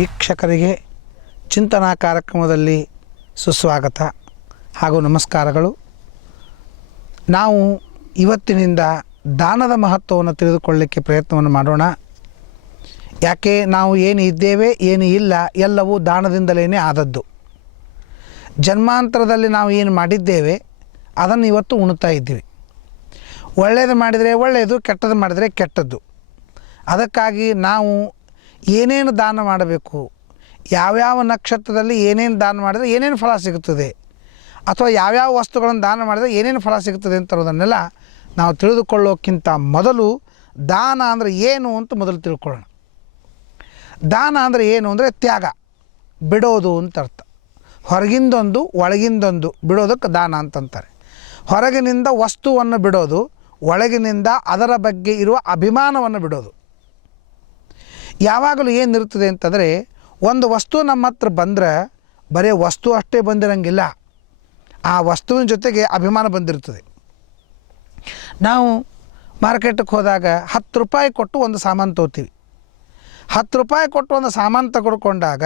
ವೀಕ್ಷಕರಿಗೆ ಚಿಂತನಾ ಕಾರ್ಯಕ್ರಮದಲ್ಲಿ ಸುಸ್ವಾಗತ ಹಾಗೂ ನಮಸ್ಕಾರಗಳು. ನಾವು ಇವತ್ತಿನಿಂದ ದಾನದ ಮಹತ್ವವನ್ನು ತಿಳಿದುಕೊಳ್ಳಲಿಕ್ಕೆ ಪ್ರಯತ್ನವನ್ನು ಮಾಡೋಣ. ಯಾಕೆ ನಾವು ಏನು ಇದ್ದೇವೆ ಏನು ಇಲ್ಲ ಎಲ್ಲವೂ ದಾನದಿಂದಲೇ ಆದದ್ದು. ಜನ್ಮಾಂತರದಲ್ಲಿ ನಾವು ಏನು ಮಾಡಿದ್ದೇವೆ ಅದನ್ನು ಇವತ್ತು ಉಣ್ತಾ ಇದ್ದೀವಿ. ಒಳ್ಳೆಯದು ಮಾಡಿದರೆ ಒಳ್ಳೆಯದು, ಕೆಟ್ಟದ್ದು ಮಾಡಿದರೆ ಕೆಟ್ಟದ್ದು. ಅದಕ್ಕಾಗಿ ನಾವು ಏನೇನು ದಾನ ಮಾಡಬೇಕು, ಯಾವ್ಯಾವ ನಕ್ಷತ್ರದಲ್ಲಿ ಏನೇನು ದಾನ ಮಾಡಿದರೆ ಏನೇನು ಫಲ ಸಿಗುತ್ತದೆ, ಅಥವಾ ಯಾವ್ಯಾವ ವಸ್ತುಗಳನ್ನು ದಾನ ಮಾಡಿದರೆ ಏನೇನು ಫಲ ಸಿಗುತ್ತದೆ ಅಂತರೋದನ್ನೆಲ್ಲ ನಾವು ತಿಳಿದುಕೊಳ್ಳೋಕ್ಕಿಂತ ಮೊದಲು ದಾನ ಅಂದರೆ ಏನು ಅಂತ ಮೊದಲು ತಿಳ್ಕೊಳ್ಳೋಣ. ದಾನ ಅಂದರೆ ಏನು ಅಂದರೆ ತ್ಯಾಗ, ಬಿಡೋದು ಅಂತ ಅರ್ಥ. ಹೊರಗಿಂದೊಂದು ಒಳಗಿಂದೊಂದು ಬಿಡೋದಕ್ಕೆ ದಾನ ಅಂತಂತಾರೆ. ಹೊರಗಿನಿಂದ ವಸ್ತುವನ್ನು ಬಿಡೋದು, ಒಳಗಿನಿಂದ ಅದರ ಬಗ್ಗೆ ಇರುವ ಅಭಿಮಾನವನ್ನು ಬಿಡೋದು. ಯಾವಾಗಲೂ ಏನಿರ್ತದೆ ಅಂತಂದರೆ, ಒಂದು ವಸ್ತು ನಮ್ಮ ಹತ್ರ ಬಂದರೆ ಬರೀ ವಸ್ತು ಅಷ್ಟೇ ಬಂದಿರೋಂಗಿಲ್ಲ, ಆ ವಸ್ತುವಿನ ಜೊತೆಗೆ ಅಭಿಮಾನ ಬಂದಿರ್ತದೆ. ನಾವು ಮಾರ್ಕೆಟಿಗೆ ಹೋದಾಗ 10 ರೂಪಾಯಿ ಕೊಟ್ಟು ಒಂದು ಸಾಮಾನು ತೊಗೋತೀವಿ. 10 ರೂಪಾಯಿ ಕೊಟ್ಟು ಒಂದು ಸಾಮಾನು ತಗೊಳ್ಕೊಂಡಾಗ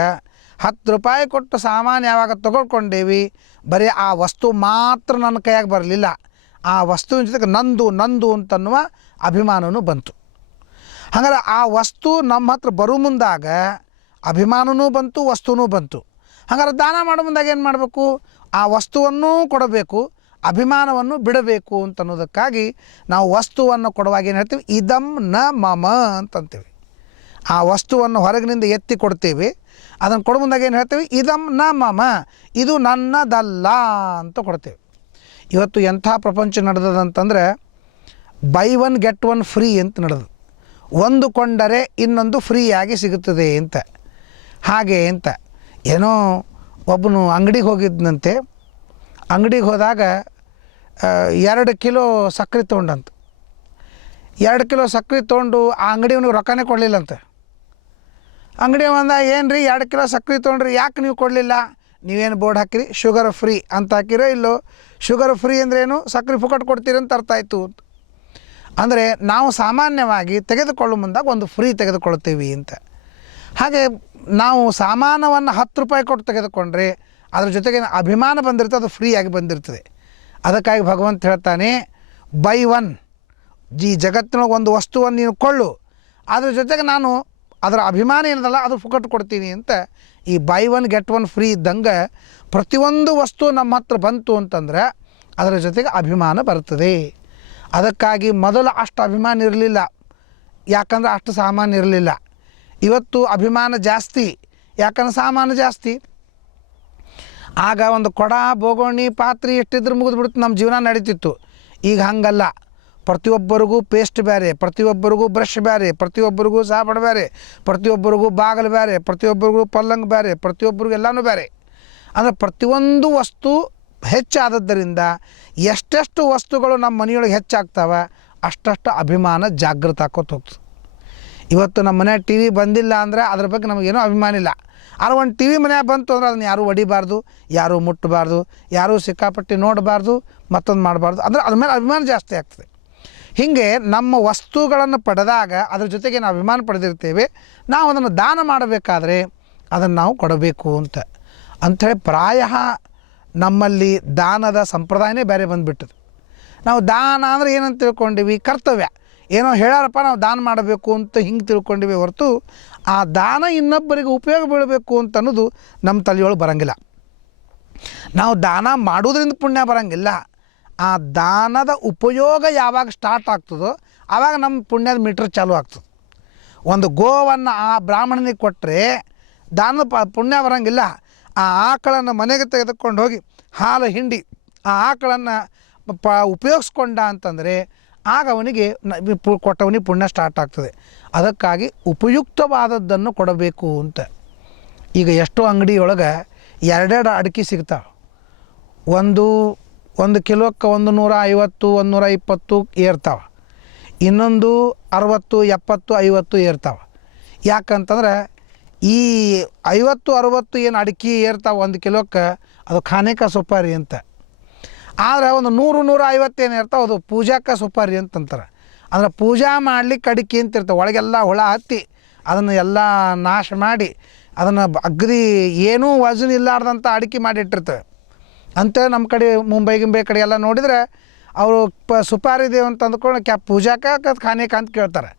10 ರೂಪಾಯಿ ಕೊಟ್ಟು ಸಾಮಾನು ಯಾವಾಗ ತಗೊಳ್ಕೊಂಡೇವಿ, ಬರೀ ಆ ವಸ್ತು ಮಾತ್ರ ನನ್ನ ಕೈಯಾಗ ಬರಲಿಲ್ಲ, ಆ ವಸ್ತುವಿನ ಜೊತೆಗೆ ನಂದು ಅಂತನ್ನುವ ಅಭಿಮಾನವೂ ಬಂತು. ಹಾಗಾದ್ರೆ ಆ ವಸ್ತು ನಮ್ಮ ಹತ್ರ ಬರೋ ಮುಂದಾಗ ಅಭಿಮಾನವೂ ಬಂತು, ವಸ್ತುವೂ ಬಂತು. ಹಾಗಾದ್ರೆ ದಾನ ಮಾಡೋ ಮುಂದಾಗ ಏನು ಮಾಡಬೇಕು? ಆ ವಸ್ತುವನ್ನೂ ಕೊಡಬೇಕು, ಅಭಿಮಾನವನ್ನು ಬಿಡಬೇಕು ಅಂತನ್ನೋದಕ್ಕಾಗಿ ನಾವು ವಸ್ತುವನ್ನು ಕೊಡುವಾಗ ಏನು ಹೇಳ್ತೀವಿ? ಇದಂ ನ ಮಮ ಅಂತಂತೀವಿ. ಆ ವಸ್ತುವನ್ನು ಹೊರಗಿನಿಂದ ಎತ್ತಿ ಕೊಡ್ತೀವಿ, ಅದನ್ನು ಕೊಡೋ ಮುಂದಾಗ ಏನು ಹೇಳ್ತೀವಿ? ಇದಂ ನ ಮಮ, ಇದು ನನ್ನದಲ್ಲ ಅಂತ ಕೊಡ್ತೇವೆ. ಇವತ್ತು ಎಂಥ ಪ್ರಪಂಚ ನಡೆದದಂತಂದರೆ buy one get one free ಅಂತ ನಡೆದು, ಒಂದು ಕೊಂಡರೆ ಇನ್ನೊಂದು ಫ್ರೀಯಾಗಿ ಸಿಗುತ್ತದೆ ಅಂತ. ಹಾಗೆ ಅಂತ ಏನೋ ಒಬ್ಬನು ಅಂಗಡಿಗೆ ಹೋಗಿದ್ದಂತೆ. ಅಂಗಡಿಗೆ ಹೋದಾಗ 2 ಕಿಲೋ ಸಕ್ಕರೆ ತೊಗೊಂಡಂತ. 2 ಕಿಲೋ ಸಕ್ಕರೆ ತೊಗೊಂಡು ಆ ಅಂಗಡಿಯವನಿಗೆ ರೊಕ್ಕನೇ ಕೊಡಲಿಲ್ಲಂತೆ. ಅಂಗಡಿ ಬಂದ, ಏನು ರೀ 2 ಕಿಲೋ ಸಕ್ಕರೆ ತೊಗೊಂಡ್ರಿ, ಯಾಕೆ ನೀವು ಕೊಡಲಿಲ್ಲ? ನೀವೇನು ಬೋರ್ಡ್ ಹಾಕಿರಿ, ಶುಗರ್ ಫ್ರೀ ಅಂತ ಹಾಕಿರೋ ಇಲ್ಲೋ? ಶುಗರ್ ಫ್ರೀ ಅಂದ್ರೇನು? ಸಕ್ಕರೆ ಫುಕಟ್ ಕೊಡ್ತೀರಿ ಅಂತ ಅರ್ಥ ಆಯಿತು. ಅಂದರೆ ನಾವು ಸಾಮಾನ್ಯವಾಗಿ ತೆಗೆದುಕೊಳ್ಳೋ ಮುಂದಾಗ ಒಂದು ಫ್ರೀ ತೆಗೆದುಕೊಳ್ತೀವಿ ಅಂತ. ಹಾಗೆ ನಾವು ಸಾಮಾನವನ್ನು 10 ರೂಪಾಯಿ ಕೊಟ್ಟು ತೆಗೆದುಕೊಂಡ್ರೆ ಅದ್ರ ಜೊತೆಗೆ ಅಭಿಮಾನ ಬಂದಿರ್ತದೆ, ಅದು ಫ್ರೀಯಾಗಿ ಬಂದಿರ್ತದೆ. ಅದಕ್ಕಾಗಿ ಭಗವಂತ ಹೇಳ್ತಾನೆ, ಬೈ ಒನ್, ಈ ಜಗತ್ತಿನೊಳಗೆ ಒಂದು ವಸ್ತುವನ್ನು ನೀನು ಕೊಳ್ಳು, ಅದ್ರ ಜೊತೆಗೆ ನಾನು ಅದರ ಅಭಿಮಾನ ಏನದಲ್ಲ ಅದು ಫುಕಟ್ ಕೊಡ್ತೀನಿ ಅಂತ. ಈ by one get one free ಇದ್ದಂಗೆ ಪ್ರತಿಯೊಂದು ವಸ್ತು ನಮ್ಮ ಹತ್ರ ಬಂತು ಅಂತಂದರೆ ಅದರ ಜೊತೆಗೆ ಅಭಿಮಾನ ಬರ್ತದೆ. ಅದಕ್ಕಾಗಿ ಮೊದಲು ಅಷ್ಟು ಅಭಿಮಾನ ಇರಲಿಲ್ಲ, ಯಾಕಂದ್ರೆ ಅಷ್ಟು ಸಾಮಾನು ಇರಲಿಲ್ಲ. ಇವತ್ತು ಅಭಿಮಾನ ಜಾಸ್ತಿ, ಯಾಕಂದ್ರೆ ಸಾಮಾನು ಜಾಸ್ತಿ. ಆಗ ಒಂದು ಕೊಡ, ಬೋಗೋಣಿ, ಪಾತ್ರೆ ಎಷ್ಟಿದ್ರೆ ಮುಗಿದ್ಬಿಡ್ತು, ನಮ್ಮ ಜೀವನ ನಡೀತಿತ್ತು. ಈಗ ಹಾಗಲ್ಲ. ಪ್ರತಿಯೊಬ್ಬರಿಗೂ ಪೇಸ್ಟ್ ಬೇರೆ, ಪ್ರತಿಯೊಬ್ಬರಿಗೂ ಬ್ರಷ್ ಬೇರೆ, ಪ್ರತಿಯೊಬ್ಬರಿಗೂ ಸಾಬಣ ಬೇರೆ, ಪ್ರತಿಯೊಬ್ಬರಿಗೂ ಬಾಗಿಲು ಬೇರೆ, ಪ್ರತಿಯೊಬ್ಬರಿಗೂ ಪಲ್ಲಂಗ ಬೇರೆ, ಪ್ರತಿಯೊಬ್ಬರಿಗೂ ಎಲ್ಲನೂ ಬೇರೆ. ಅಂದರೆ ಪ್ರತಿಯೊಂದು ವಸ್ತು ಹೆಚ್ಚಾದದ್ದರಿಂದ ಎಷ್ಟೆಷ್ಟು ವಸ್ತುಗಳು ನಮ್ಮ ಮನೆಯೊಳಗೆ ಹೆಚ್ಚಾಗ್ತಾವೆ ಅಷ್ಟಷ್ಟು ಅಭಿಮಾನ ಜಾಗೃತ ಆಕೋತ ಹೋಗ್ತದೆ. ಇವತ್ತು ನಮ್ಮ ಮನೆ ಟಿ ವಿ ಬಂದಿಲ್ಲ ಅಂದರೆ ಅದ್ರ ಬಗ್ಗೆ ನಮಗೇನೋ ಅಭಿಮಾನ ಇಲ್ಲ. ಆದ್ರೆ ಒಂದು ಟಿ ವಿ ಮನೆಯಾಗ ಬಂತು ಅಂದರೆ ಅದನ್ನು ಯಾರೂ ಹೊಡಿಬಾರ್ದು, ಯಾರೂ ಮುಟ್ಟಬಾರ್ದು, ಯಾರೂ ಸಿಕ್ಕಾಪಟ್ಟಿ ನೋಡಬಾರ್ದು, ಮತ್ತೊಂದು ಮಾಡಬಾರ್ದು. ಅಂದರೆ ಅದ್ರ ಮೇಲೆ ಅಭಿಮಾನ ಜಾಸ್ತಿ ಆಗ್ತದೆ. ಹೀಗೆ ನಮ್ಮ ವಸ್ತುಗಳನ್ನು ಪಡೆದಾಗ ಅದ್ರ ಜೊತೆಗೆ ನಾವು ಅಭಿಮಾನ ಪಡೆದಿರ್ತೇವೆ. ನಾವು ಅದನ್ನು ದಾನ ಮಾಡಬೇಕಾದ್ರೆ ಅದನ್ನು ನಾವು ಕೊಡಬೇಕು ಅಂತ ಅಂಥೇಳಿ ಪ್ರಾಯ ನಮ್ಮಲ್ಲಿ ದಾನದ ಸಂಪ್ರದಾಯನೇ ಬೇರೆ ಬಂದುಬಿಟ್ಟது. ನಾವು ದಾನ ಅಂದರೆ ಏನಂತ ತಿಳ್ಕೊಂಡಿವಿ? ಕರ್ತವ್ಯ, ಏನೋ ಹೇಳಾರಪ್ಪ ನಾವು ದಾನ ಮಾಡಬೇಕು ಅಂತ ಹಿಂಗೆ ತಿಳ್ಕೊಂಡಿವಿ ಹೊರತು ಆ ದಾನ ಇನ್ನೊಬ್ಬರಿಗೆ ಉಪಯೋಗ ಬೀಳಬೇಕು ಅಂತ ಅನ್ನೋದು ನಮ್ಮ ತಲೆಯೊಳಗೆ ಬರೋಂಗಿಲ್ಲ. ನಾವು ದಾನ ಮಾಡೋದ್ರಿಂದ ಪುಣ್ಯ ಬರೋಂಗಿಲ್ಲ. ಆ ದಾನದ ಉಪಯೋಗ ಯಾವಾಗ ಸ್ಟಾರ್ಟ್ ಆಗ್ತದೋ ಆವಾಗ ನಮ್ಮ ಪುಣ್ಯದ ಮೀಟ್ರ್ ಚಾಲೂ ಆಗ್ತದೆ. ಒಂದು ಗೋವನ್ನು ಆ ಬ್ರಾಹ್ಮಣನಿಗೆ ಕೊಟ್ಟರೆ ದಾನದ ಪುಣ್ಯ ಬರೋಂಗಿಲ್ಲ. ಆ ಆಕಳನ್ನು ಮನೆಗೆ ತೆಗೆದುಕೊಂಡು ಹೋಗಿ ಹಾಲು ಹಿಂಡಿ ಆ ಆಕಳನ್ನು ಉಪಯೋಗಿಸ್ಕೊಂಡ ಅಂತಂದರೆ ಆಗ ಅವನಿಗೆ ಕೊಟ್ಟವನಿಗೆ ಪುಣ್ಯ ಸ್ಟಾರ್ಟ್ ಆಗ್ತದೆ. ಅದಕ್ಕಾಗಿ ಉಪಯುಕ್ತವಾದದ್ದನ್ನು ಕೊಡಬೇಕು ಅಂತ. ಈಗ ಎಷ್ಟೋ ಅಂಗಡಿಯೊಳಗೆ 2 ಅಡಿಕೆ ಸಿಗ್ತಾವೆ. ಒಂದು ಕಿಲೋಕ್ಕೆ 150, 120 ಏರ್ತಾವೆ. ಇನ್ನೊಂದು 60, 70, 50 ಏರ್ತಾವೆ. ಯಾಕಂತಂದ್ರೆ ಈ 50, 60 ಏನು ಅಡಿಕೆ ಏರ್ತಾವೆ 1 ಕಿಲೋಕ್ಕೆ, ಅದು ಖಾನೇಕ ಸುಪಾರಿ ಅಂತ. ಆದರೆ ಒಂದು 100, 150 ಏನು ಇರ್ತಾವೆ ಅದು ಪೂಜಾಕ್ಕೆ ಸುಪಾರಿ ಅಂತಂತಾರೆ. ಅಂದ್ರೆ ಪೂಜಾ ಮಾಡಲಿಕ್ಕೆ ಅಡಿಕೆ ಅಂತ ಇರ್ತವೆ. ಒಳಗೆಲ್ಲ ಹುಳ ಹತ್ತಿ ಅದನ್ನು ಎಲ್ಲ ನಾಶ ಮಾಡಿ ಅದನ್ನು ಅಗದಿ ಏನೂ ವಜನ್ ಇಲ್ಲಾರ್ದಂಥ ಅಡಿಕೆ ಮಾಡಿಟ್ಟಿರ್ತವೆ. ಅಂತೇಳಿ ನಮ್ಮ ಕಡೆ ಮುಂಬೈ ಗಿಂಬೈ ಕಡೆ ಎಲ್ಲ ನೋಡಿದರೆ ಅವರು ಸುಪಾರಿ ದೇವ್ ಅಂತ ಅಂದ್ಕೊಂಡು ಪೂಜಾಕ ಖಾನೇಕ ಅಂತ ಕೇಳ್ತಾರೆ.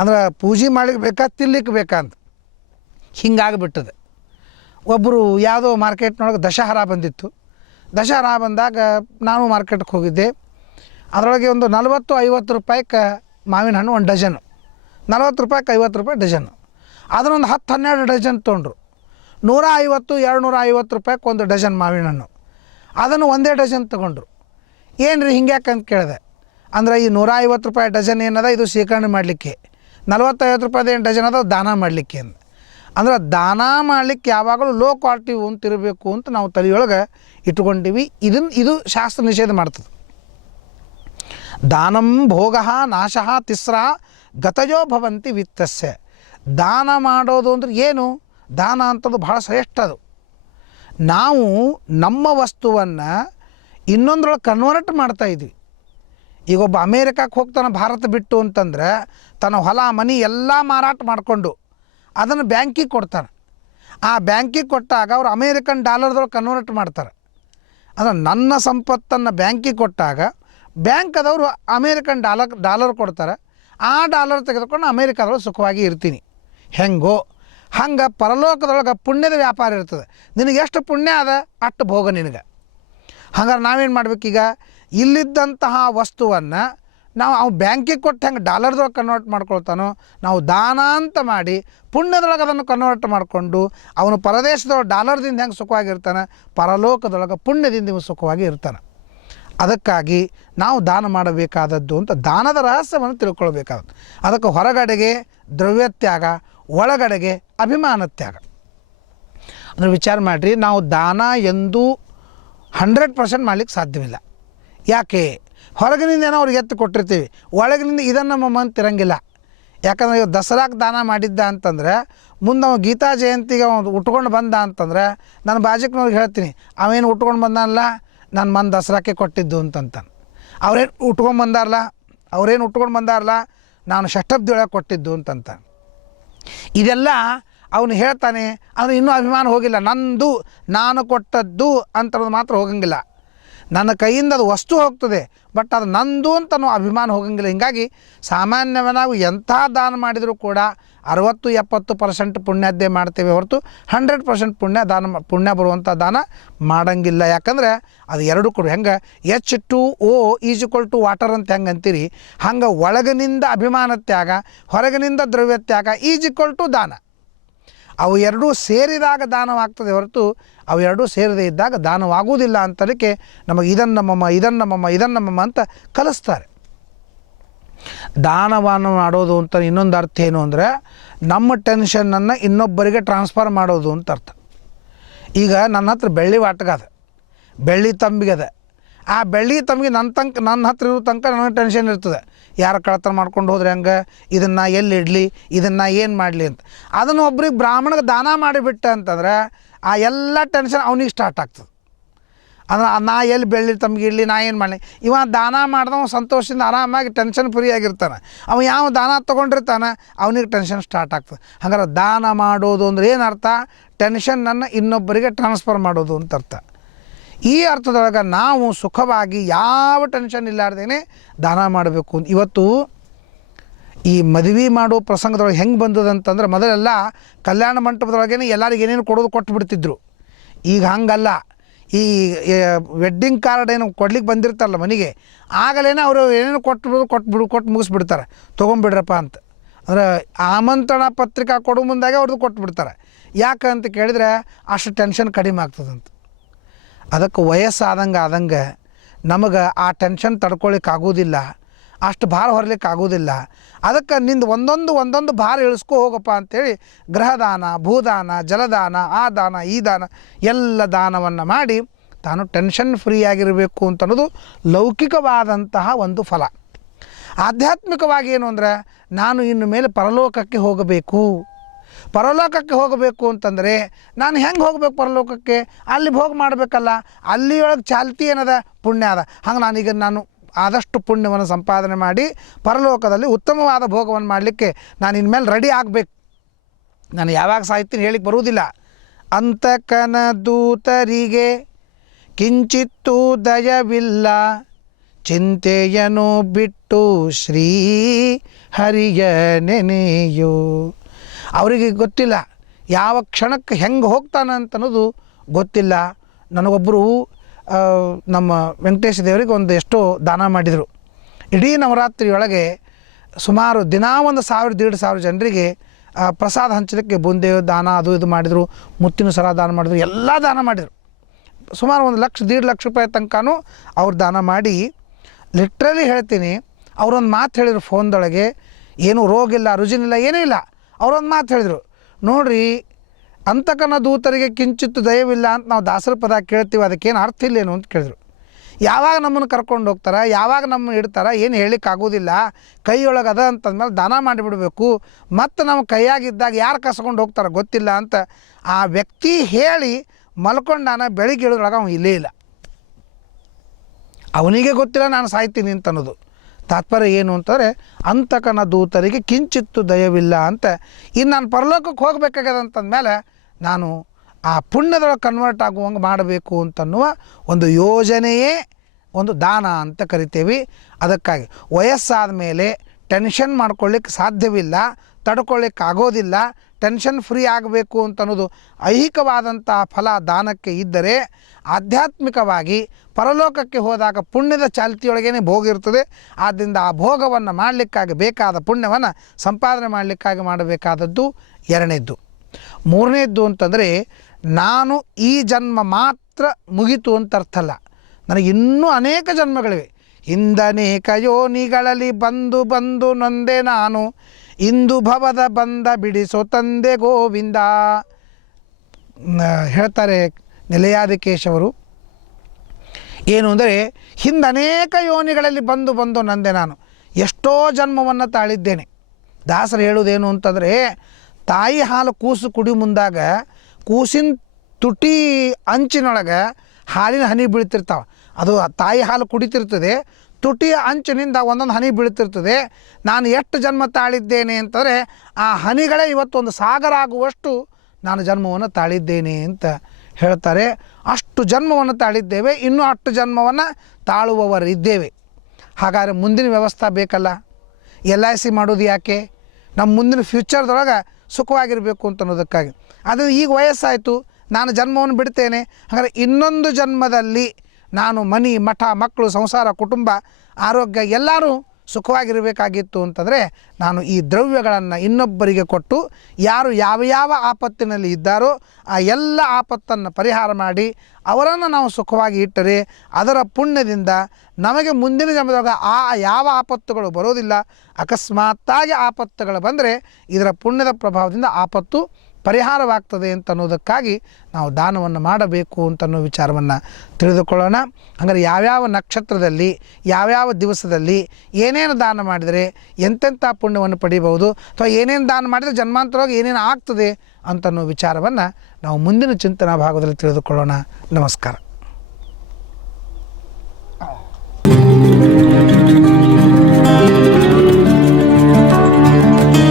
ಅಂದ್ರೆ ಪೂಜೆ ಮಾಡ್ಲಿಕ್ಕೆ ಬೇಕಾ ತಿನ್ಲಿಕ್ಕೆ ಬೇಕಂತ ಹಿಂಗಾಗಿಬಿಟ್ಟದೆ. ಒಬ್ಬರು ಯಾವುದೋ ಮಾರ್ಕೆಟ್ನೊಳಗೆ ದಶಹರ ಬಂದಿತ್ತು. ದಶಹರ ಬಂದಾಗ ನಾನು ಮಾರ್ಕೆಟ್ಗೆ ಹೋಗಿದ್ದೆ. ಅದರೊಳಗೆ ಒಂದು 40-50 ರೂಪಾಯಿಗೆ ಮಾವಿನ ಹಣ್ಣು ಒಂದು ಡಜನು, 40 ರೂಪಾಯಿಗೆ 50 ರೂಪಾಯಿ ಡಜನು. ಅದನ್ನೊಂದು 10-12 ಡಜನ್ ತೊಗೊಂಡ್ರು. 150-250 ರೂಪಾಯಿಗೆ ಒಂದು ಡಜನ್ ಮಾವಿನ ಹಣ್ಣು. ಅದನ್ನು ಒಂದೇ ಡಜನ್ ತೊಗೊಂಡ್ರು. ಏನು ರೀ ಹಿಂಗ್ಯಾಕೆ ಅಂತ ಕೇಳಿದೆ. ಅಂದ್ರೆ ಈ 150 ರೂಪಾಯಿ ಡಜನ್ ಏನದ ಇದು ಶೇಖರಣೆ ಮಾಡಲಿಕ್ಕೆ, 40-50 ರೂಪಾಯಿದು ಏನು ಡಜನ್ ಅದ ದಾನ ಮಾಡಲಿಕ್ಕೆ ಅಂತ. ಅಂದ್ರೆ ದಾನ ಮಾಡಲಿಕ್ಕೆ ಯಾವಾಗಲೂ ಲೋ ಕ್ವಾಲಿಟಿ ಅಂತ ಇರಬೇಕು ಅಂತ ನಾವು ತಲೆಯೊಳಗೆ ಇಟ್ಕೊಂಡೀವಿ. ಇದು ಶಾಸ್ತ್ರ ನಿಷೇಧ ಮಾಡ್ತದೆ. ದಾನಂ ಭೋಗ ನಾಶಃ ತಿಸ್ರ ಗತಜೋ ಭವಂತಿ ವಿತ್ತಸ್ಯ. ದಾನ ಮಾಡೋದು ಅಂದ್ರೆ ಏನು? ದಾನ ಅಂತದ್ದು ಭಾಳ ಶ್ರೇಷ್ಠ. ಅದು ನಾವು ನಮ್ಮ ವಸ್ತುವನ್ನು ಇನ್ನೊಂದ್ರೊಳಗೆ ಕನ್ವರ್ಟ್ ಮಾಡ್ತಾಯಿದ್ವಿ. ಈಗ ಒಬ್ಬ ಅಮೇರಿಕಕ್ಕೆ ಹೋಗ್ತಾನೆ ಭಾರತ ಬಿಟ್ಟು ಅಂತಂದ್ರೆ ತನ್ನ ಹೊಲ ಮನೆ ಎಲ್ಲ ಮಾರಾಟ ಮಾಡಿಕೊಂಡು ಅದನ್ನು ಬ್ಯಾಂಕಿಗೆ ಕೊಡ್ತಾನೆ. ಆ ಬ್ಯಾಂಕಿಗೆ ಕೊಟ್ಟಾಗ ಅವರು ಅಮೇರಿಕನ್ ಡಾಲರ್ದೊಳಗೆ ಕನ್ವರ್ಟ್ ಮಾಡ್ತಾರೆ. ಅಂದರೆ ನನ್ನ ಸಂಪತ್ತನ್ನು ಬ್ಯಾಂಕಿಗೆ ಕೊಟ್ಟಾಗ ಬ್ಯಾಂಕದವರು ಅಮೇರಿಕನ್ ಡಾಲರ್ ಕೊಡ್ತಾರೆ. ಆ ಡಾಲರ್ ತೆಗೆದುಕೊಂಡು ಅಮೇರಿಕಾದೊಳಗೆ ಸುಖವಾಗಿ ಇರ್ತೀನಿ. ಹೆಂಗೋ ಹಂಗೆ ಪರಲೋಕದೊಳಗೆ ಪುಣ್ಯದ ವ್ಯಾಪಾರ ಇರ್ತದೆ. ನಿನಗೆ ಎಷ್ಟು ಪುಣ್ಯ ಅದ ಅಷ್ಟು ಭೋಗ ನಿನಗೆ. ಹಂಗಾರೆ ನಾವೇನು ಮಾಡ್ಬೇಕೀಗ? ಇಲ್ಲಿದ್ದಂತಹ ವಸ್ತುವನ್ನು ನಾವು ಬ್ಯಾಂಕಿಗೆ ಕೊಟ್ಟು ಹೆಂಗೆ ಡಾಲರ್ದೊಳಗೆ ಕನ್ವರ್ಟ್ ಮಾಡ್ಕೊಳ್ತಾನೋ, ನಾವು ದಾನ ಅಂತ ಮಾಡಿ ಪುಣ್ಯದೊಳಗೆ ಅದನ್ನು ಕನ್ವರ್ಟ್ ಮಾಡಿಕೊಂಡು ಅವನು ಪರದೇಶದೊಳಗೆ ಡಾಲರ್ದಿಂದ ಹೆಂಗೆ ಸುಖವಾಗಿರ್ತಾನೆ, ಪರಲೋಕದೊಳಗೆ ಪುಣ್ಯದಿಂದ ಇವು ಸುಖವಾಗಿ ಇರ್ತಾನೆ. ಅದಕ್ಕಾಗಿ ನಾವು ದಾನ ಮಾಡಬೇಕಾದದ್ದು ಅಂತ ದಾನದ ರಹಸ್ಯವನ್ನು ತಿಳ್ಕೊಳ್ಬೇಕಾಗುತ್ತೆ. ಅದಕ್ಕೆ ಹೊರಗಡೆಗೆ ದ್ರವ್ಯತ್ಯಾಗ, ಒಳಗಡೆಗೆ ಅಭಿಮಾನ ತ್ಯಾಗ. ಅಂದರೆ ವಿಚಾರ ಮಾಡಿರಿ, ನಾವು ದಾನ ಎಂದೂ 100% ಮಾಡಲಿಕ್ಕೆ ಸಾಧ್ಯವಿಲ್ಲ. ಯಾಕೆ? ಹೊರಗಿನಿಂದ ಏನೋ ಅವ್ರಿಗೆ ಎತ್ತು ಕೊಟ್ಟಿರ್ತೀವಿ, ಒಳಗಿನಿಂದ ಇದನ್ನು ನಮ್ಮ ತಿರಂಗಿಲ್ಲ. ಯಾಕಂದರೆ ಇವಾಗ ದಸರಾಕ್ಕೆ ದಾನ ಮಾಡಿದ್ದ ಅಂತಂದರೆ ಮುಂದೆ ಅವ ಗೀತಾ ಜಯಂತಿಗೆ ಅವನು ಉಟ್ಕೊಂಡು ಬಂದ ಅಂತಂದರೆ ನಾನು ಬಾಜಕ್ನವ್ರಿಗೆ ಹೇಳ್ತೀನಿ, ಅವೇನು ಉಟ್ಕೊಂಡು ಬಂದನಲ್ಲ ನಾನು ಮನ್ ದಸರಾಕ್ಕೆ ಕೊಟ್ಟಿದ್ದು ಅಂತಂತಾನೆ. ಅವ್ರೇನು ಉಟ್ಕೊಂಡು ಬಂದಾರಲ್ಲ ನಾನು ಷಷ್ಠಬ್ದಿಯೊಳಗೆ ಕೊಟ್ಟಿದ್ದು ಅಂತಂತಾನೆ. ಇದೆಲ್ಲ ಅವನು ಹೇಳ್ತಾನೆ. ಅಂದರೆ ಇನ್ನೂ ಅಭಿಮಾನ ಹೋಗಿಲ್ಲ. ನಂದು, ನಾನು ಕೊಟ್ಟದ್ದು ಅಂತನ್ನೋದು ಮಾತ್ರ ಹೋಗಂಗಿಲ್ಲ. ನನ್ನ ಕೈಯಿಂದ ಅದು ವಸ್ತು ಹೋಗ್ತದೆ, ಬಟ್ ಅದು ನಂದು ಅಂತ ಅಭಿಮಾನ ಹೋಗಂಗಿಲ್ಲ. ಹೀಗಾಗಿ ಸಾಮಾನ್ಯವಾಗಿ ನಾವು ಎಂಥ ದಾನ ಮಾಡಿದರೂ ಕೂಡ 60-70% ಪುಣ್ಯದ್ದೇ ಮಾಡ್ತೇವೆ ಹೊರತು 100% ಪುಣ್ಯ ಬರುವಂಥ ದಾನ ಮಾಡೋಂಗಿಲ್ಲ. ಯಾಕಂದರೆ ಅದು ಎರಡು ಕೂಡ ಹೆಂಗೆ H2O = ವಾಟರ್ ಅಂತ ಹೆಂಗೆ ಅಂತೀರಿ, ಹಂಗೆ ಒಳಗಿನಿಂದ ಅಭಿಮಾನ ತ್ಯಾಗ, ಹೊರಗಿನಿಂದ ದ್ರವ್ಯ ತ್ಯಾಗ = ದಾನ. ಅವು ಎರಡೂ ಸೇರಿದಾಗ ದಾನವಾಗ್ತದೆ ಹೊರತು ಅವು ಎರಡೂ ಸೇರದೇ ಇದ್ದಾಗ ದಾನವಾಗುವುದಿಲ್ಲ ಅಂತಲಿಕ್ಕೆ ನಮಗೆ ಇದನ್ನಮ್ಮಮ್ಮ ಅಂತ ಕಲಿಸ್ತಾರೆ. ದಾನವನ್ನು ಮಾಡೋದು ಅಂತ ಇನ್ನೊಂದು ಅರ್ಥ ಏನು ಅಂದರೆ ನಮ್ಮ ಟೆನ್ಷನನ್ನು ಇನ್ನೊಬ್ಬರಿಗೆ ಟ್ರಾನ್ಸ್ಫರ್ ಮಾಡೋದು ಅಂತ ಅರ್ಥ. ಈಗ ನನ್ನ ಹತ್ರ ಬೆಳ್ಳಿ ವಾಟಗದ, ಬೆಳ್ಳಿ ತಂಬಿಗದ. ಆ ಬೆಳ್ಳಿ ತಂಬಿಗೆ ನನ್ನ ಹತ್ರ ಇರೋ ತನಕ ನನಗೆ ಟೆನ್ಷನ್ ಇರ್ತದೆ. ಯಾರು ಕಳ್ಳತನ ಮಾಡ್ಕೊಂಡು ಹೋದ್ರೆ ಹೆಂಗೆ, ಇದನ್ನು ಎಲ್ಲಿ ಇಡಲಿ, ಇದನ್ನು ಏನು ಮಾಡಲಿ ಅಂತ. ಅದನ್ನು ಒಬ್ರಿಗೆ ಬ್ರಾಹ್ಮಣಿಗೆ ದಾನ ಮಾಡಿಬಿಟ್ಟ ಅಂತಂದ್ರೆ ಆ ಎಲ್ಲ ಟೆನ್ಷನ್ ಅವನಿಗೆ ಸ್ಟಾರ್ಟ್ ಆಗ್ತದೆ. ಅಂದ್ರೆ ನಾ ಎಲ್ಲಿ ಬೆಳ್ಳಿ ತಮ್ಗೆ ಇಡಲಿ, ನಾ ಏನು ಮಾಡಲಿ. ಇವ ದಾನ ಮಾಡ್ದವ ಸಂತೋಷದಿಂದ ಆರಾಮಾಗಿ ಟೆನ್ಷನ್ ಫ್ರೀ ಆಗಿರ್ತಾನೆ. ಅವ ಯಾವ ದಾನ ತೊಗೊಂಡಿರ್ತಾನೆ ಅವನಿಗೆ ಟೆನ್ಷನ್ ಸ್ಟಾರ್ಟ್ ಆಗ್ತದೆ. ಹಾಗಾದ್ರೆ ದಾನ ಮಾಡೋದು ಅಂದ್ರೆ ಏನು ಅರ್ಥ? ಟೆನ್ಷನನ್ನು ಇನ್ನೊಬ್ಬರಿಗೆ ಟ್ರಾನ್ಸ್ಫರ್ ಮಾಡೋದು ಅಂತ ಅರ್ಥ. ಈ ಅರ್ಥದೊಳಗೆ ನಾವು ಸುಖವಾಗಿ ಯಾವ ಟೆನ್ಷನ್ ಇಲ್ಲಾರ್ದೇನೆ ದಾನ ಮಾಡಬೇಕು. ಇವತ್ತು ಈ ಮದುವೆ ಮಾಡೋ ಪ್ರಸಂಗದೊಳಗೆ ಹೆಂಗೆ ಬಂದದಂತಂದ್ರೆ ಮೊದಲೆಲ್ಲ ಕಲ್ಯಾಣ ಮಂಟಪದೊಳಗೇನೆ ಎಲ್ಲರಿಗೆ ಏನೇನು ಕೊಟ್ಟು ಬಿಡ್ತಿದ್ರು. ಈಗ ಹಂಗಲ್ಲ. ಈ ವೆಡ್ಡಿಂಗ್ ಕಾರ್ಡ್ ಏನು ಕೊಡ್ಲಿಕ್ಕೆ ಬಂದಿರ್ತಾರಲ್ಲ ಮನೆಗೆ, ಆಗಲೇ ಅವರು ಏನೇನು ಕೊಟ್ಟು ಮುಗಿಸ್ಬಿಡ್ತಾರೆ, ತೊಗೊಂಬಿಡ್ರಪ್ಪ ಅಂತ. ಅಂದರೆ ಆಮಂತ್ರಣ ಪತ್ರಿಕಾ ಕೊಡೋ ಮುಂದಾಗೆ ಅವ್ರದ್ದು ಕೊಟ್ಬಿಡ್ತಾರೆ. ಯಾಕೆ ಅಂತ ಕೇಳಿದರೆ ಅಷ್ಟು ಟೆನ್ಷನ್ ಕಡಿಮೆ ಆಗ್ತದಂತ. ಅದಕ್ಕೆ ವಯಸ್ಸಾದಂಗೆ ನಮಗೆ ಆ ಟೆನ್ಷನ್ ತಡ್ಕೊಳಿಕ್ಕೆ ಆಗೋದಿಲ್ಲ, ಅಷ್ಟು ಭಾರ ಹೊರಲಿಕ್ಕೆ ಆಗೋದಿಲ್ಲ. ಅದಕ್ಕೆ ನಿಂದು ಒಂದೊಂದು ಭಾರ ಇಳಿಸ್ಕೊ ಹೋಗಪ್ಪ ಅಂಥೇಳಿ ಗ್ರಹದಾನ, ಭೂದಾನ, ಜಲದಾನ, ಆ ದಾನ, ಈ ದಾನ ಎಲ್ಲ ದಾನವನ್ನು ಮಾಡಿ ತಾನು ಟೆನ್ಷನ್ ಫ್ರೀ ಆಗಿರಬೇಕು ಅಂತನ್ನೋದು ಲೌಕಿಕವಾದಂತಹ ಒಂದು ಫಲ. ಆಧ್ಯಾತ್ಮಿಕವಾಗಿ ಏನು ಅಂದರೆ ನಾನು ಇನ್ನು ಮೇಲೆ ಪರಲೋಕಕ್ಕೆ ಹೋಗಬೇಕು ಅಂತಂದರೆ ನಾನು ಹೆಂಗೆ ಹೋಗ್ಬೇಕು ಪರಲೋಕಕ್ಕೆ? ಅಲ್ಲಿ ಭೋಗ ಮಾಡಬೇಕಲ್ಲ. ಅಲ್ಲಿಯೊಳಗೆ ಚಾಲ್ತಿ ಏನದ? ಪುಣ್ಯ ಅದ. ಹಂಗೆ ನಾನು ಆದಷ್ಟು ಪುಣ್ಯವನ್ನು ಸಂಪಾದನೆ ಮಾಡಿ ಪರಲೋಕದಲ್ಲಿ ಉತ್ತಮವಾದ ಭೋಗವನ್ನು ಮಾಡಲಿಕ್ಕೆ ನಾನು ಇನ್ಮೇಲೆ ರೆಡಿ ಆಗಬೇಕು ನಾನು ಯಾವಾಗ ಸಾಯ್ತೀನಿ ಹೇಳಿಕ್ಕೆ ಬರುವುದಿಲ್ಲ. ಅಂತಕನ ದೂತರಿಗೆ ಕಿಂಚಿತ್ತೂ ದಯವಿಲ್ಲ, ಚಿಂತೆಯನು ಬಿಟ್ಟು ಶ್ರೀ ಹರಿಯ ನೆನೆಯೋ. ಅವರಿಗೆ ಗೊತ್ತಿಲ್ಲ ಯಾವ ಕ್ಷಣಕ್ಕೆ ಹೆಂಗೆ ಹೋಗ್ತಾನೆ ಅಂತನ್ನೋದು ಗೊತ್ತಿಲ್ಲ. ನನಗೊಬ್ಬರು ನಮ್ಮ ವೆಂಕಟೇಶ ದೇವರಿಗೆ ಒಂದು ಎಷ್ಟೋ ದಾನ ಮಾಡಿದರು. ಇಡೀ ನವರಾತ್ರಿಯೊಳಗೆ ಸುಮಾರು ದಿನ 1,000-1,500 ಜನರಿಗೆ ಪ್ರಸಾದ ಹಂಚಲಿಕ್ಕೆ ಬುಂದೆ ದಾನ ಅದು ಇದು ಮಾಡಿದರು, ಮುತ್ತಿನ ಸರ ದಾನ ಮಾಡಿದರು, ಎಲ್ಲ ದಾನ ಮಾಡಿದರು. ಸುಮಾರು 1 ಲಕ್ಷ 1.5 ಲಕ್ಷ ರೂಪಾಯಿ ತನಕನೂ ಅವ್ರು ದಾನ ಮಾಡಿ, ಲಿಟ್ರಲಿ ಹೇಳ್ತೀನಿ, ಅವರೊಂದು ಮಾತು ಹೇಳಿದರು ಫೋನ್ದೊಳಗೆ, ಏನೂ ರೋಗ ಇಲ್ಲ ರುಜಿನಿಲ್ಲ ಏನೂ ಇಲ್ಲ. ಅವರೊಂದು ಮಾತು ಹೇಳಿದರು, ನೋಡಿರಿ ಅಂತಕನ ದೂತರಿಗೆ ಕಿಂಚಿತ್ತು ದಯವಿಲ್ಲ ಅಂತ ನಾವು ದಾಸರ ಪದ ಕೇಳ್ತೀವಿ, ಅದಕ್ಕೇನು ಅರ್ಥ ಇಲ್ಲೇನು ಅಂತ ಕೇಳಿದ್ರು. ಯಾವಾಗ ನಮ್ಮನ್ನು ಕರ್ಕೊಂಡು ಹೋಗ್ತಾರೆ, ಯಾವಾಗ ನಮ್ಮನ್ನು ಇಡ್ತಾರೆ ಏನು ಹೇಳಿಕ್ಕಾಗೋದಿಲ್ಲ, ಕೈಯೊಳಗೆ ಅದ ಅಂತಂದ್ಮೇಲೆ ದಾನ ಮಾಡಿಬಿಡಬೇಕು, ಮತ್ತು ನಮ್ಮ ಕೈಯಾಗಿದ್ದಾಗ ಯಾರು ಕಸ್ಕೊಂಡು ಹೋಗ್ತಾರೆ ಗೊತ್ತಿಲ್ಲ ಅಂತ ಆ ವ್ಯಕ್ತಿ ಹೇಳಿ ಮಲ್ಕೊಂಡಾನ. ಬೆಳಿಗ್ಗೆ ಇಳಿದ್ರೊಳಗೆ ಅವನು ಇಲ್ಲೇ ಇಲ್ಲ, ಅವನಿಗೆ ಗೊತ್ತಿಲ್ಲ ನಾನು ಸಾಯ್ತೀನಿ ಅಂತ ಅನ್ನೋದು. ತಾತ್ಪರ್ಯ ಏನು ಅಂತಂದರೆ ಅಂತಕನ ದೂತರಿಗೆ ಕಿಂಚಿತ್ತು ದಯವಿಲ್ಲ ಅಂತ. ಇನ್ನು ನಾನು ಪರಲೋಕಕ್ಕೆ ಹೋಗಬೇಕಾಗ್ಯದ ಅಂತಂದಮೇಲೆ ನಾನು ಆ ಪುಣ್ಯದೊಳಗೆ ಕನ್ವರ್ಟ್ ಆಗುವಂಗೆ ಮಾಡಬೇಕು ಅಂತನ್ನುವ ಒಂದು ಯೋಜನೆಯೇ ಒಂದು ದಾನ ಅಂತ ಕರಿತೇವೆ. ಅದಕ್ಕಾಗಿ ವಯಸ್ಸಾದ ಮೇಲೆ ಟೆನ್ಷನ್ ಮಾಡ್ಕೊಳ್ಳಿಕ್ಕೆ ಸಾಧ್ಯವಿಲ್ಲ, ತಡ್ಕೊಳ್ಳಿಕ್ಕೆ ಆಗೋದಿಲ್ಲ, ಟೆನ್ಷನ್ ಫ್ರೀ ಆಗಬೇಕು ಅಂತನ್ನೋದು ಐಹಿಕವಾದಂಥ ಫಲ ದಾನಕ್ಕೆ ಇದ್ದರೆ, ಆಧ್ಯಾತ್ಮಿಕವಾಗಿ ಪರಲೋಕಕ್ಕೆ ಹೋದಾಗ ಪುಣ್ಯದ ಚಾಲ್ತಿಯೊಳಗೇ ಭೋಗ ಇರ್ತದೆ. ಆದ್ದರಿಂದ ಆ ಭೋಗವನ್ನು ಮಾಡಲಿಕ್ಕಾಗಿ ಬೇಕಾದ ಪುಣ್ಯವನ್ನು ಸಂಪಾದನೆ ಮಾಡಲಿಕ್ಕಾಗಿ ಮಾಡಬೇಕಾದದ್ದು ಎರಡನೇದ್ದು. ಮೂರನೇದ್ದು ಅಂತಂದರೆ, ನಾನು ಈ ಜನ್ಮ ಮಾತ್ರ ಮುಗಿತು ಅಂತ ಅರ್ಥ ಅಲ್ಲ, ನನಗೆ ಇನ್ನೂ ಅನೇಕ ಜನ್ಮಗಳಿವೆ. ಹಿಂದನೇಕ ಯೋನಿಗಳಲ್ಲಿ ಬಂದು ಬಂದು ನೊಂದೆ ನಾನು, ಇಂದು ಭವದ ಬಂದ ಬಿಡಿಸೋ ತಂದೆ ಗೋವಿಂದ ಹೇಳ್ತಾರೆ ನಿಲಯಾದಿಕೇಶವರು. ಏನು ಅಂದರೆ, ಹಿಂದೆ ಅನೇಕ ಯೋನಿಗಳಲ್ಲಿ ಬಂದು ಬಂದು ನಂದೆ ನಾನು, ಎಷ್ಟೋ ಜನ್ಮವನ್ನು ತಾಳಿದ್ದೇನೆ. ದಾಸರು ಹೇಳುವುದೇನು ಅಂತಂದರೆ, ತಾಯಿ ಹಾಲು ಕೂಸು ಕುಡಿ ಮುಂದಾಗ ಕೂಸಿನ ತುಟಿ ಅಂಚಿನೊಳಗೆ ಹಾಲಿನ ಹನಿ ಬೀಳ್ತಿರ್ತಾವೆ. ಅದು ತಾಯಿ ಹಾಲು ಕುಡಿತಿರ್ತದೆ, ತುಟಿಯ ಅಂಚಿನಿಂದ ಒಂದೊಂದು ಹನಿ ಬೀಳ್ತಿರ್ತದೆ. ನಾನು ಎಷ್ಟು ಜನ್ಮ ತಾಳಿದ್ದೇನೆ ಅಂತಂದರೆ ಆ ಹನಿಗಳೇ ಇವತ್ತೊಂದು ಸಾಗರ ಆಗುವಷ್ಟು ನಾನು ಜನ್ಮವನ್ನು ತಾಳಿದ್ದೇನೆ ಅಂತ ಹೇಳ್ತಾರೆ. ಅಷ್ಟು ಜನ್ಮವನ್ನು ತಾಳಿದ್ದೇವೆ, ಇನ್ನೂ ಅಷ್ಟು ಜನ್ಮವನ್ನು ತಾಳುವವರಿದ್ದೇವೆ. ಹಾಗಾದರೆ ಮುಂದಿನ ವ್ಯವಸ್ಥೆ ಬೇಕಲ್ಲ. LIC ಮಾಡೋದು ಯಾಕೆ? ನಮ್ಮ ಮುಂದಿನ ಫ್ಯೂಚರ್ದೊಳಗೆ ಸುಖವಾಗಿರಬೇಕು ಅಂತ ಅನ್ನೋದಕ್ಕಾಗಿ. ಅದು ಈಗ ವಯಸ್ಸಾಯಿತು, ನಾನು ಜನ್ಮವನ್ನು ಬಿಡ್ತೇನೆ, ಹಾಗಾದರೆ ಇನ್ನೊಂದು ಜನ್ಮದಲ್ಲಿ ನಾನು ಮನೆ ಮಠ ಮಕ್ಕಳು ಸಂಸಾರ ಕುಟುಂಬ ಆರೋಗ್ಯ ಎಲ್ಲರೂ ಸುಖವಾಗಿರಬೇಕಾಗಿತ್ತು ಅಂತಂದರೆ ನಾನು ಈ ದ್ರವ್ಯಗಳನ್ನು ಇನ್ನೊಬ್ಬರಿಗೆ ಕೊಟ್ಟು ಯಾರು ಯಾವ ಯಾವ ಆಪತ್ತಿನಲ್ಲಿ ಇದ್ದಾರೋ ಆ ಎಲ್ಲ ಆಪತ್ತನ್ನು ಪರಿಹಾರ ಮಾಡಿ ಅವರನ್ನು ನಾವು ಸುಖವಾಗಿ ಇಟ್ಟರೆ ಅದರ ಪುಣ್ಯದಿಂದ ನಮಗೆ ಮುಂದಿನ ಜನ್ಮದಾಗ ಆ ಯಾವ ಆಪತ್ತುಗಳು ಬರೋದಿಲ್ಲ. ಅಕಸ್ಮಾತ್ತಾಗಿ ಆಪತ್ತುಗಳು ಬಂದರೆ ಇದರ ಪುಣ್ಯದ ಪ್ರಭಾವದಿಂದ ಆಪತ್ತು ಪರಿಹಾರವಾಗ್ತದೆ ಅಂತ ಅನ್ನೋದಕ್ಕಾಗಿ ನಾವು ದಾನವನ್ನು ಮಾಡಬೇಕು ಅಂತನ್ನೋ ವಿಚಾರವನ್ನು ತಿಳಿದುಕೊಳ್ಳೋಣ. ಹಾಗಾದರೆ ಯಾವ್ಯಾವ ನಕ್ಷತ್ರದಲ್ಲಿ ಯಾವ್ಯಾವ ದಿವಸದಲ್ಲಿ ಏನೇನು ದಾನ ಮಾಡಿದರೆ ಎಂತೆಂಥ ಪುಣ್ಯವನ್ನು ಪಡಿಬಹುದು, ಅಥವಾ ಏನೇನು ದಾನ ಮಾಡಿದರೆ ಜನ್ಮಾಂತರವಾಗಿ ಏನೇನು ಆಗ್ತದೆ ಅಂತನ್ನೋ ವಿಚಾರವನ್ನು ನಾವು ಮುಂದಿನ ಚಿಂತನಾ ಭಾಗದಲ್ಲಿ ತಿಳಿದುಕೊಳ್ಳೋಣ. ನಮಸ್ಕಾರ.